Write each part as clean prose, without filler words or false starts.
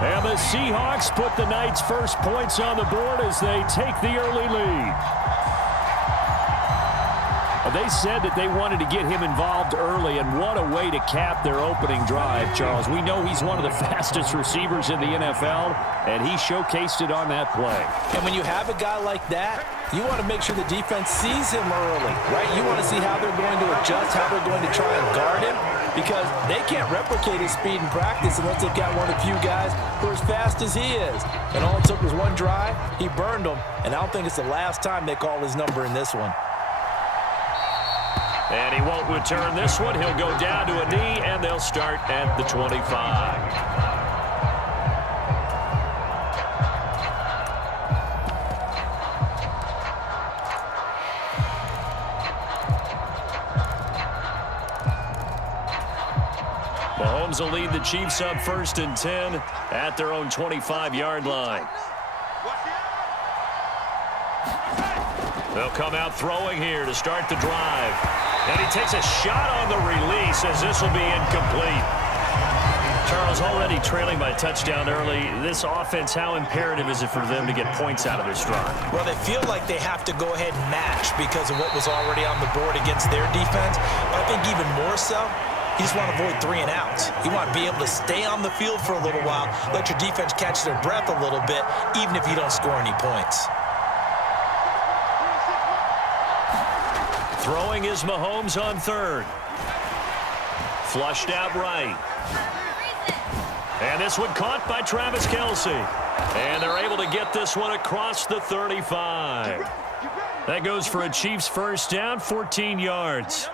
And the Seahawks put the Knights' first points on the board as they take the early lead. They said that they wanted to get him involved early, and what a way to cap their opening drive, Charles. We know he's one of the fastest receivers in the NFL, and he showcased it on that play. And when you have a guy like that, you want to make sure the defense sees him early, right? You want to see how they're going to adjust, how they're going to try and guard him, because they can't replicate his speed in practice unless they've got one of the few guys who are as fast as he is. And all it took was one drive. He burned them, and I don't think it's the last time they call his number in this one. And he won't return this one. He'll go down to a knee, and they'll start at the 25. Mahomes will lead the Chiefs up 1st and 10 at their own 25-yard line. They'll come out throwing here to start the drive. And he takes a shot on the release as this will be incomplete. Charles, already trailing by touchdown early. This offense, how imperative is it for them to get points out of this drive? Well, they feel like they have to go ahead and match because of what was already on the board against their defense. But I think even more so, you just want to avoid 3 and outs. You want to be able to stay on the field for a little while, let your defense catch their breath a little bit, even if you don't score any points. Throwing is Mahomes on 3rd. Flushed out right. And this one caught by Travis Kelce. And they're able to get this one across the 35. That goes for a Chiefs first down, 14 yards.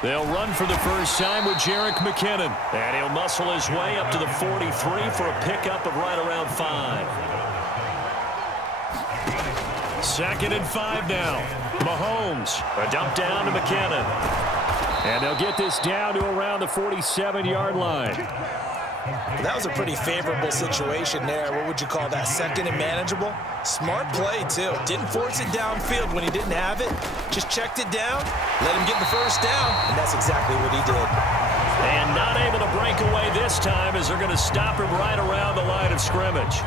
They'll run for the first time with Jerick McKinnon. And he'll muscle his way up to the 43 for a pickup of right around 5. 2nd and 5 now. Mahomes, a dump down to McKinnon. And they'll get this down to around the 47-yard line. That was a pretty favorable situation there. What would you call that? 2nd and manageable? Smart play, too. Didn't force it downfield when he didn't have it. Just checked it down, let him get the first down, and that's exactly what he did. And not able to break away this time as they're going to stop him right around the line of scrimmage.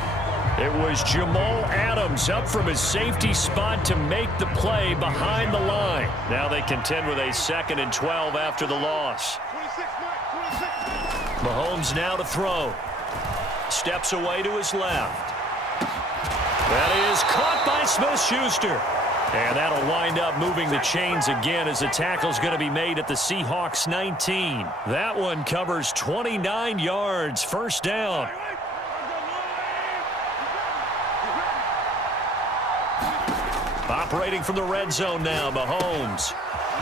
It was Jamal Adams up from his safety spot to make the play behind the line. Now they contend with a 2nd and 12 after the loss. Mahomes now to throw. Steps away to his left. That is caught by Smith-Schuster. And that'll wind up moving the chains again as the tackle's going to be made at the Seahawks 19. That one covers 29 yards. First down. Operating from the red zone now, Mahomes.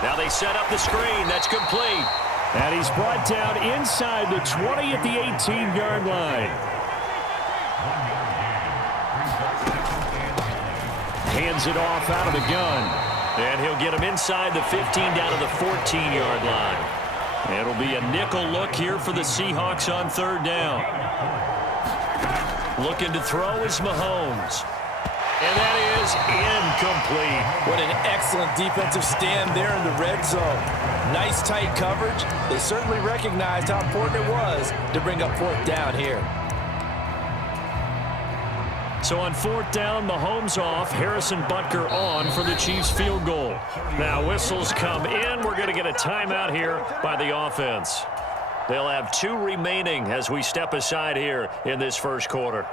Now they set up the screen. That's complete. And he's brought down inside the 20 at the 18-yard line. Hands it off out of the gun. And he'll get him inside the 15 down to the 14-yard line. It'll be a nickel look here for the Seahawks on 3rd down. Looking to throw is Mahomes. And that is incomplete. What an excellent defensive stand there in the red zone. Nice tight coverage. They certainly recognized how important it was to bring up 4th down here. So on 4th down, Mahomes off, Harrison Butker on for the Chiefs field goal. Now whistles come in. We're going to get a timeout here by the offense. They'll have 2 remaining as we step aside here in this first quarter.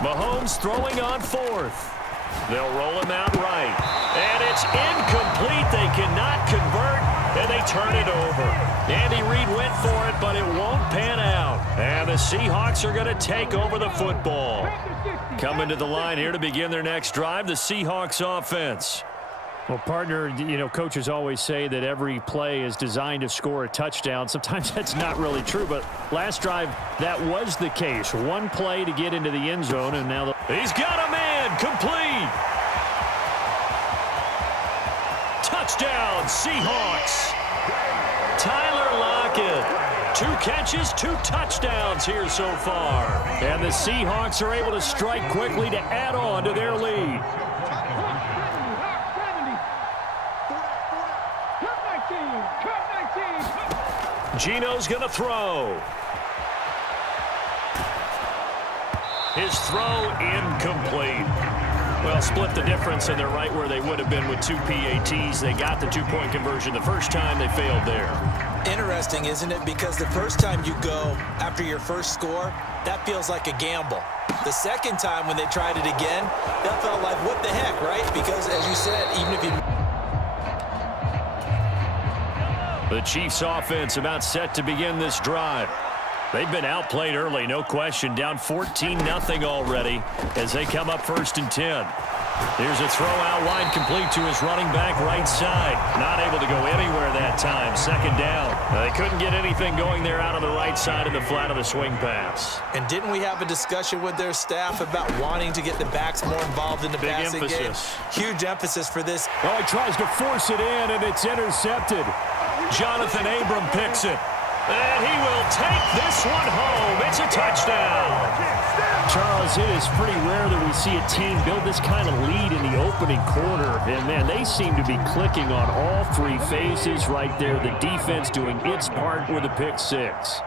Mahomes throwing on 4th. They'll roll him out right. And it's incomplete. They cannot convert, and they turn it over. Andy Reid went for it, but it won't pan out. And the Seahawks are going to take over the football. Coming to the line here to begin their next drive, the Seahawks offense. Well, partner, you know, coaches always say that every play is designed to score a touchdown. Sometimes that's not really true, but last drive, that was the case. One play to get into the end zone, and now he's got a man complete. Touchdown, Seahawks. Tyler Lockett. 2 catches, 2 touchdowns here so far. And the Seahawks are able to strike quickly to add on to their lead. Geno's going to throw. His throw incomplete. Well, split the difference, and they're right where they would have been with 2 PATs. They got the 2-point conversion the first time. They failed there. Interesting, isn't it? Because the first time you go after your first score, that feels like a gamble. The second time when they tried it again, that felt like, what the heck, right? Because, as you said, even if you... The Chiefs offense about set to begin this drive. They've been outplayed early, no question. Down 14-0 already as they come up 1st and 10. Here's a throw out wide, complete to his running back right side. Not able to go anywhere that time. 2nd down. They couldn't get anything going there out on the right side in the flat of the swing pass. And didn't we have a discussion with their staff about wanting to get the backs more involved in the passing game? Huge emphasis for this. Oh, he tries to force it in, and it's intercepted. Jonathan Abram picks it. And he will take this one home. It's a touchdown. Charles, it is pretty rare that we see a team build this kind of lead in the opening quarter. And, man, they seem to be clicking on all 3 phases right there. The defense doing its part with a pick 6.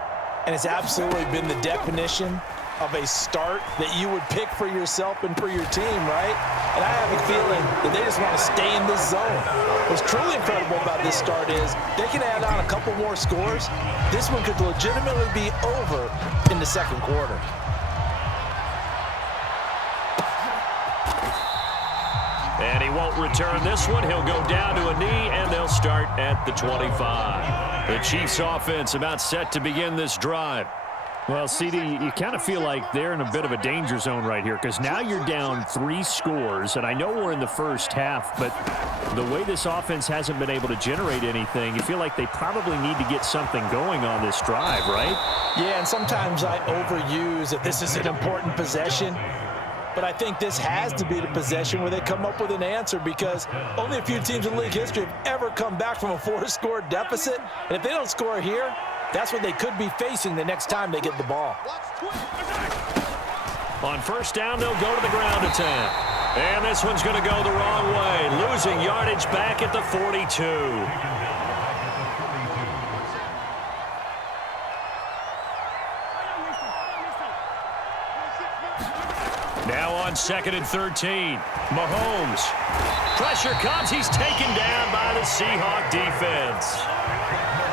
And it's absolutely been the definition of a start that you would pick for yourself and for your team, right? And I have a feeling that they just want to stay in this zone. What's truly incredible about this start is they can add on a couple more scores. This one could legitimately be over in the 2nd quarter. And he won't return this one. He'll go down to a knee, and they'll start at the 25. The Chiefs offense about set to begin this drive. Well, CD, you kind of feel like they're in a bit of a danger zone right here because now you're down 3 scores, and I know we're in the first half, but the way this offense hasn't been able to generate anything, you feel like they probably need to get something going on this drive, right? Yeah, and sometimes I overuse that this is an important possession, but I think this has to be the possession where they come up with an answer because only a few teams in league history have ever come back from a 4-score deficit, and if they don't score here, that's what they could be facing the next time they get the ball. On 1st down, they'll go to the ground attack. And this one's going to go the wrong way, losing yardage back at the 42. Now on 2nd and 13, Mahomes. Pressure comes. He's taken down by the Seahawk defense.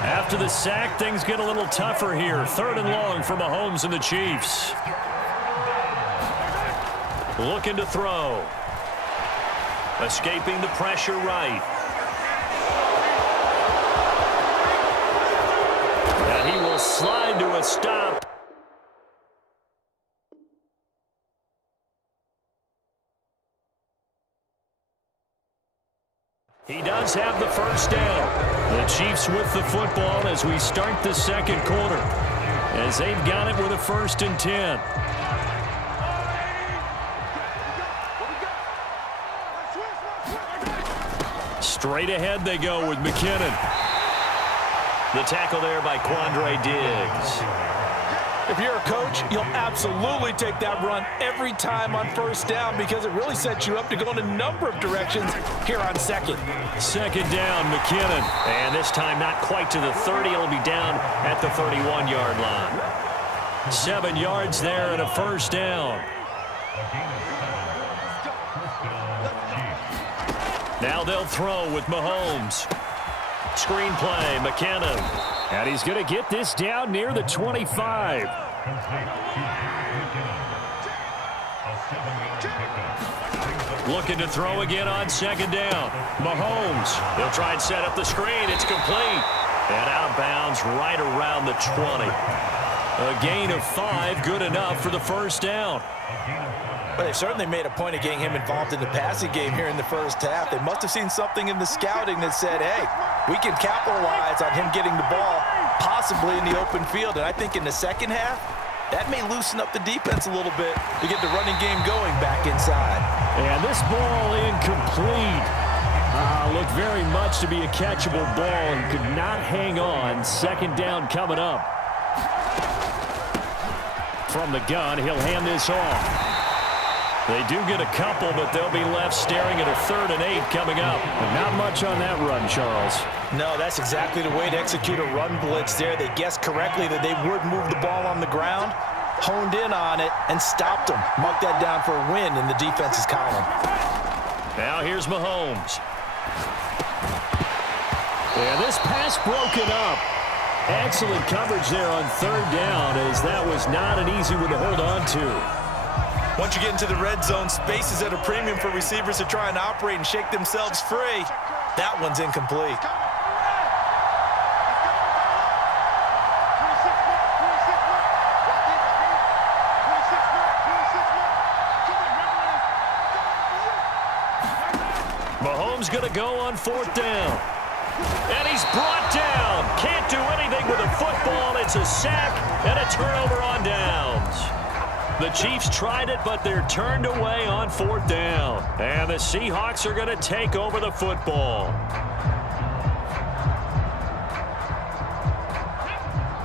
After the sack, things get a little tougher here. 3rd and long for Mahomes and the Chiefs. Looking to throw. Escaping the pressure right. And he will slide to a stop. He does have the 1st down. The Chiefs with the football as we start the 2nd quarter. As they've got it with a 1st and 10. Straight ahead they go with McKinnon. The tackle there by Quandre Diggs. If you're a coach, you'll absolutely take that run every time on 1st down because it really sets you up to go in a number of directions here on 2nd. 2nd down, McKinnon. And this time not quite to the 30. It'll be down at the 31-yard line. 7 yards there and a 1st down. Now they'll throw with Mahomes. Screen play, McKinnon. And he's going to get this down near the 25. Looking to throw again on 2nd down. Mahomes. He'll try and set up the screen. It's complete. And out of bounds right around the 20. A gain of 5, good enough for the 1st down. But they certainly made a point of getting him involved in the passing game here in the first half. They must have seen something in the scouting that said, hey, we can capitalize on him getting the ball possibly in the open field. And I think in the second half, that may loosen up the defense a little bit to get the running game going back inside. And this ball incomplete. Looked very much to be a catchable ball and could not hang on. Second down coming up. From the gun, he'll hand this off. They do get a couple, but they'll be left staring at a 3rd and 8 coming up. But not much on that run, Charles. No, that's exactly the way to execute a run blitz there. They guessed correctly that they would move the ball on the ground, honed in on it, and stopped them. Marked that down for a win in the defense's column. Now here's Mahomes. And this pass broken up. Excellent coverage there on 3rd down, as that was not an easy one to hold on to. Once you get into the red zone, space is at a premium for receivers to try and operate and shake themselves free. That one's incomplete. Mahomes going to go on 4th down. And he's brought down. Can't do anything with a football. It's a sack and a turnover on downs. The Chiefs tried it, but they're turned away on 4th down. And the Seahawks are going to take over the football.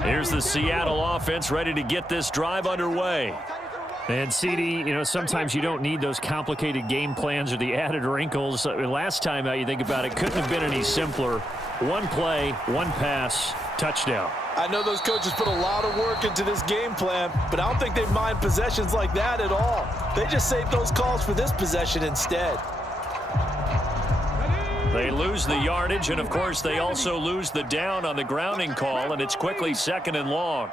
Here's the Seattle offense ready to get this drive underway. And, CD, sometimes you don't need those complicated game plans or the added wrinkles. Last time out, you think about it, couldn't have been any simpler. One play, one pass, touchdown. I know those coaches put a lot of work into this game plan, but I don't think they mind possessions like that at all. They just save those calls for this possession instead. They lose the yardage, and, of course, they also lose the down on the grounding call, and it's quickly 2nd and long.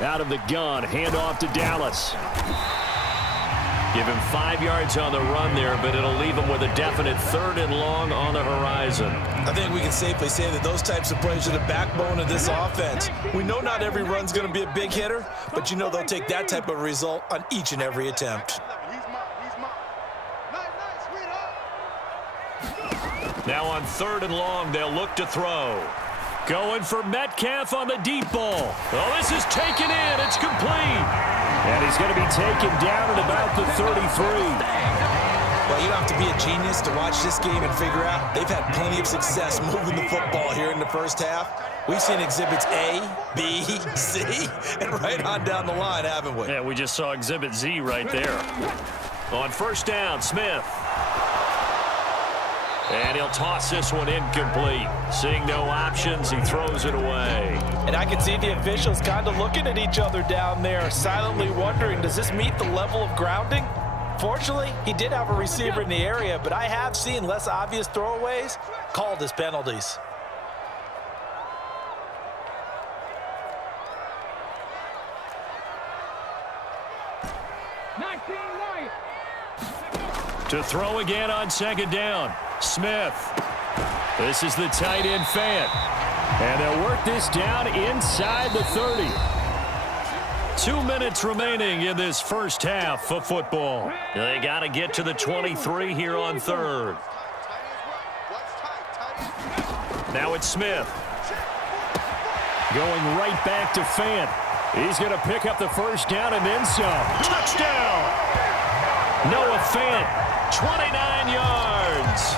Out of the gun, handoff to Dallas. Give him 5 yards on the run there, but it'll leave him with a definite 3rd and long on the horizon. I think we can safely say that those types of plays are the backbone of this offense. We know not every run's going to be a big hitter, but they'll take that type of result on each and every attempt. Now on 3rd and long, they'll look to throw. Going for Metcalf on the deep ball. Oh, this is taken in. It's complete. And he's going to be taken down at about the 33. Well, you don't have to be a genius to watch this game and figure out they've had plenty of success moving the football here in the first half. We've seen exhibits A, B, C, and right on down the line, haven't we? Yeah, we just saw exhibit Z right there. On 1st down, Smith. And he'll toss this one incomplete. Seeing no options, he throws it away. And I can see the officials kind of looking at each other down there, silently wondering, does this meet the level of grounding? Fortunately, he did have a receiver in the area, but I have seen less obvious throwaways called as penalties. To throw again on 2nd down. Smith. This is the tight end, Fant. And they'll work this down inside the 30. 2 minutes remaining in this first half of football. They got to get to the 23 here on 3rd. Now it's Smith. Going right back to Fant. He's going to pick up the 1st down and then some. Touchdown! Noah Fant, 29 yards.